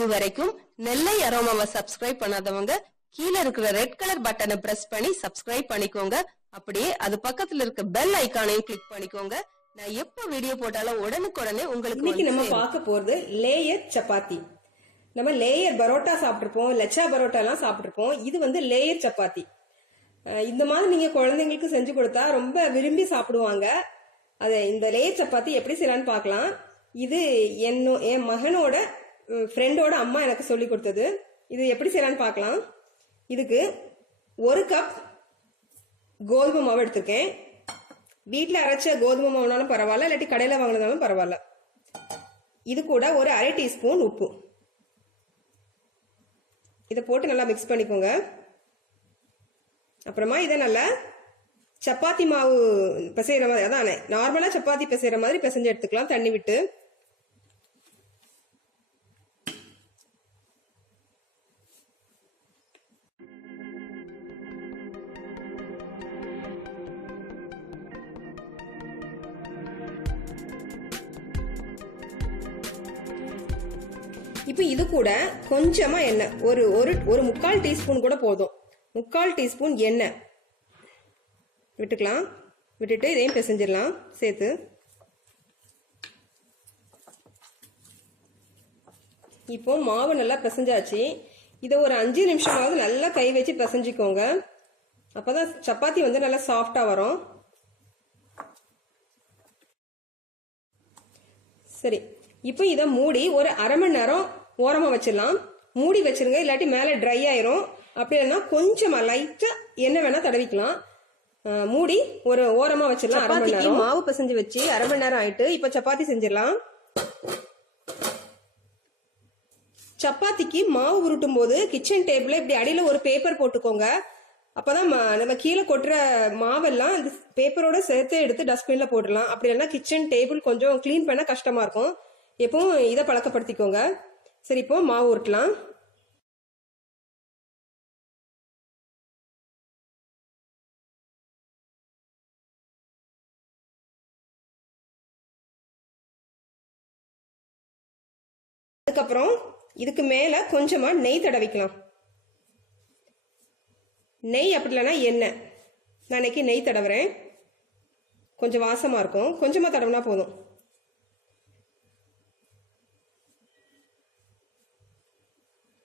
இதுவரைக்கும் நெல்லை அரோமாவை சப்ஸ்கிரைப் பண்ணாதவங்க கீழ இருக்கிற ரெட் கலர் பட்டனை பிரஸ் பண்ணி சப்ஸ்கிரைப் பண்ணிக்கோங்க. அப்படியே அது பக்கத்துல இருக்க பெல் ஐகானையும் கிளிக் பண்ணிக்கோங்க. நான் எப்ப வீடியோ போட்டாலும் உடனுக்குடனே உங்களுக்கு. இன்னைக்கு நம்ம பார்க்க போறது லேயர் சப்பாத்தி. நம்ம லேயர் பரோட்டா சாப்பிட்டுருப்போம், லச்சா பரோட்டா எல்லாம் சாப்பிட்டுருப்போம். இது வந்து லேயர் சப்பாத்தி. இந்த மாதிரி நீங்க குழந்தைங்களுக்கு செஞ்சு கொடுத்தா ரொம்ப விரும்பி சாப்பிடுவாங்க. இந்த லேயர் சப்பாத்தி எப்படி செய்யலான்னு பார்க்கலாம். இது என் மகனோட ஃப்ரெண்டோட அம்மா எனக்கு சொல்லி கொடுத்தது. இது எப்படி செய்யலான்னு பார்க்கலாம். இதுக்கு 1 கப் கோதுமை மாவு எடுத்துக்கேன். வீட்டில் அரைச்ச கோதுமை மாவுனாலும் பரவாயில்ல, இல்லாட்டி கடையில் வாங்கினதாலும் பரவாயில்ல. இது கூட ஒரு 1/2 டீஸ்பூன் உப்பு. இதை போட்டு நல்லா மிக்ஸ் பண்ணிக்கோங்க. அப்புறமா இதை நல்லா சப்பாத்தி மாவு பிசைகிற மாதிரி, அதான் நார்மலா சப்பாத்தி பிசைகிற மாதிரி பிசைஞ்சு எடுத்துக்கலாம் தண்ணி விட்டு. இப்ப இது கூட கொஞ்சமா எண்ணெய், ஒரு 1/4 டீஸ்பூன் கூட போதும். 1/4 டீஸ்பூன் எண்ணெய் விட்டுக்கலாம். விட்டுட்டு இதையும் பிசைஞ்சிடலாம் சேர்த்து. இப்போ மாவு நல்லா பிசைஞ்சாச்சு. இதை ஒரு 5 நிமிஷமாவது நல்லா கை வச்சு பிசைஞ்சிக்கோங்க. அப்பதான் சப்பாத்தி வந்து நல்லா சாஃப்டா வரும். சரி, இப்போ இதை மூடி ஒரு 1/2 மணி நேரம் ஓரமா வச்சிடலாம். மூடி வச்சிருங்க, இல்லாட்டி மேலே ட்ரை ஆயிரும். அப்படி இல்லைன்னா கொஞ்சமா லைட்டா எண்ணெய் வேணா தடவிக்கலாம். மூடி ஒரு ஓரமா வச்சிடலாம். 1/2 மணி நேரம் மாவு பிசைஞ்சு வச்சு 1/2 மணி நேரம் ஆயிட்டு. இப்ப சப்பாத்தி செஞ்சிடலாம். சப்பாத்திக்கு மாவு உருட்டும் போது கிச்சன் டேபிள்ல இப்படி அடியில ஒரு பேப்பர் போட்டுக்கோங்க. அப்பதான் நம்ம கீழே கொட்டுற மாவெல்லாம் இந்த பேப்பரோட சேர்த்து எடுத்து டஸ்ட்பின்ல போடலாம். அப்படி இல்லைன்னா கிச்சன் டேபிள் கொஞ்சம் கிளீன் பண்ண கஷ்டமா இருக்கும். எப்பவும் இதை பழக்கப்படுத்திக்கோங்க. சரி, இப்போ மாவு உருட்டலாம். அதுக்கப்புறம் இதுக்கு மேல கொஞ்சமா நெய் தடவிக்கலாம். நெய் அப்படி இல்லைன்னா எண்ணெய். நான் இன்னைக்கு நெய் தடவுறேன். கொஞ்சம் வாசமா இருக்கும். கொஞ்சமா தடவுனா போதும்.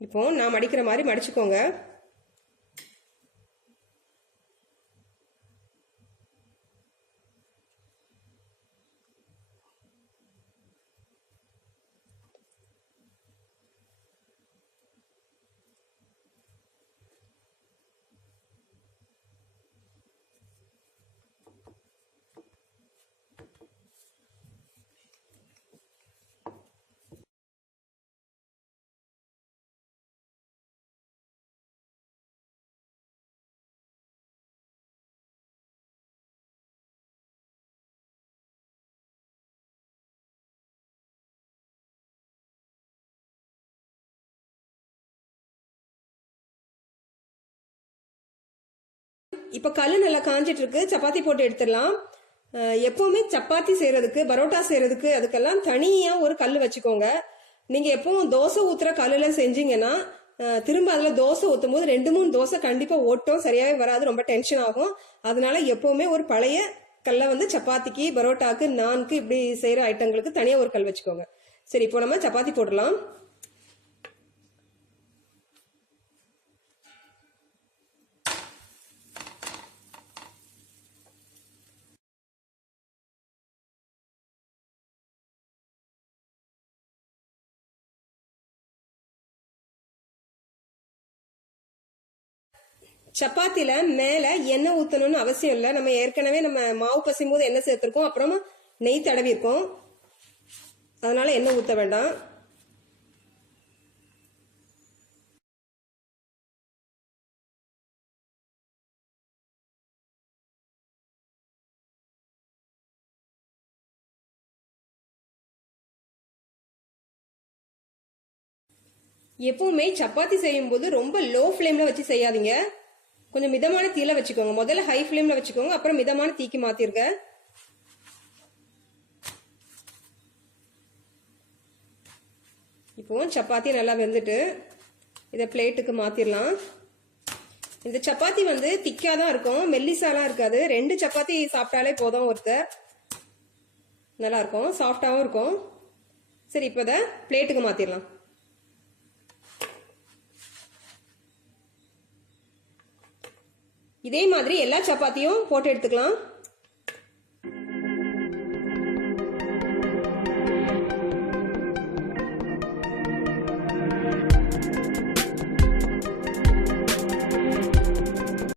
இப்போ நான் மடிக்கிற மாதிரி மடிச்சுக்கோங்க. இப்ப கல்லு நல்லா காஞ்சிட்டு இருக்கு. சப்பாத்தி போட்டு எடுத்துடலாம். எப்பவுமே சப்பாத்தி செய்யறதுக்கு, பரோட்டா செய்யறதுக்கு அதுக்கெல்லாம் தனியா ஒரு கல் வச்சுக்கோங்க. நீங்க எப்பவும் தோசை ஊத்துற கல்லுல செஞ்சீங்கன்னா திரும்ப அதுல தோசை ஊத்தும் போது 2-3 தோசை கண்டிப்பா ஓட்டும், சரியாவே வராது, ரொம்ப டென்ஷன் ஆகும். அதனால எப்பவுமே ஒரு பழைய கல்லை வந்து சப்பாத்திக்கு, பரோட்டாக்கு, நான்கு இப்படி செய்யற ஐட்டங்களுக்கு தனியா ஒரு கல் வச்சுக்கோங்க. சரி, இப்போ நம்ம சப்பாத்தி போடலாம். சப்பாத்தில மேல எண்ணெய் ஊத்தணும்னு அவசியம் இல்லை. நம்ம ஏற்கனவே நம்ம மாவு பசையும் போது எண்ணெய் சேர்த்திருக்கோம், அப்புறமா நெய் தடவி இருக்கோம். அதனால எண்ணெய் ஊத்த வேண்டாம். எப்பவுமே சப்பாத்தி செய்யும் போது ரொம்ப லோ ஃப்ளேம்ல வச்சு செய்யாதீங்க. கொஞ்சம் மிதமான தீல வச்சுக்கோங்க. முதல்ல ஹை ஃப்ளேம்ல வச்சுக்கோங்க, அப்புறம் மிதமான தீக்கு மாத்திருங்க. இப்போ சப்பாத்தி நல்லா வெந்துட்டு இதை பிளேட்டுக்கு மாத்திரலாம். இந்த சப்பாத்தி வந்து திக்கா தான் இருக்கும், மெல்லிசாலாம் இருக்காது. 2 சப்பாத்தி சாப்பிட்டாலே போதும் ஒருத்தர். நல்லா இருக்கும், சாஃப்டாவும் இருக்கும். சரி, இப்போ இதை பிளேட்டுக்கு மாத்திரலாம். இதே மாதிரி எல்லா சப்பாத்தியும் போட்டு எடுத்துக்கலாம்.